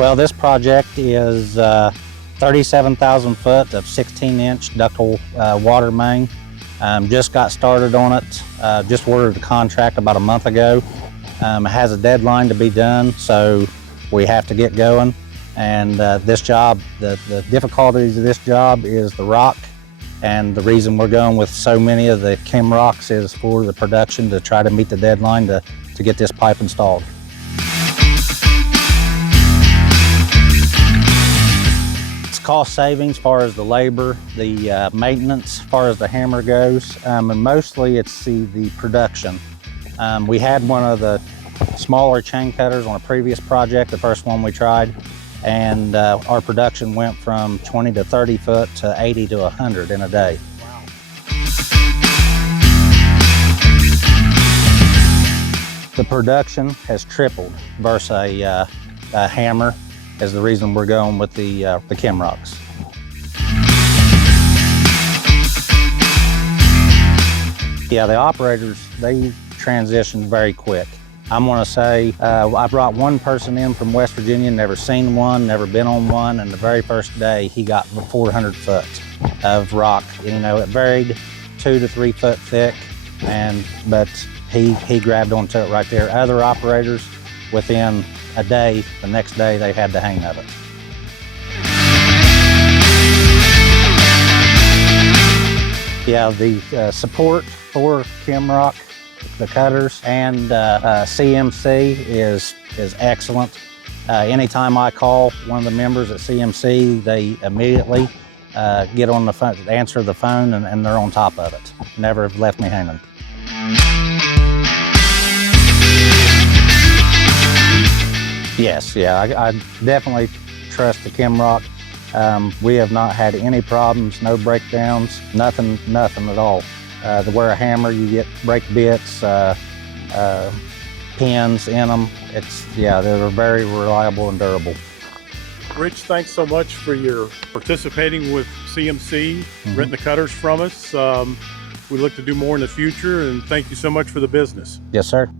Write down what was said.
Well, this project is 37,000 foot of 16-inch ductile water main. Just got started on it. Just ordered the contract about a month ago. It has a deadline to be done, so we have to get going. And this job, the difficulties of this job is the rock. And the reason we're going with so many of the KEMROCs is for the production to try to meet the deadline to get this pipe installed. It's cost savings as far as the labor, the maintenance, as far as the hammer goes, and mostly it's the production. We had one of the smaller chain cutters on a previous project, the first one we tried, and our production went from 20 to 30 foot to 80 to 100 in a day. Wow. The production has tripled versus a hammer is the reason we're going with the KEMROCs. Yeah, the operators, they transition very quick. I'm gonna say, I brought one person in from West Virginia, never seen one, never been on one, and the very first day he got 400 foot of rock. You know, it varied 2 to 3 foot thick, but he grabbed onto it right there. Other operators, within a day, the next day they had the hang of it. Yeah, the support for KEMROC, the cutters, and CMC is excellent. Anytime I call one of the members at CMC, they immediately get on the phone, answer the phone, and they're on top of it. Never have left me hanging. Yes, yeah, I definitely trust the KEMROC. We have not had any problems, no breakdowns, nothing at all. To wear a hammer, you get brake bits, pins in them. They're very reliable and durable. Rich, thanks so much for your participating with CMC, renting the cutters from us. We look to do more in the future, and thank you so much for the business. Yes, sir.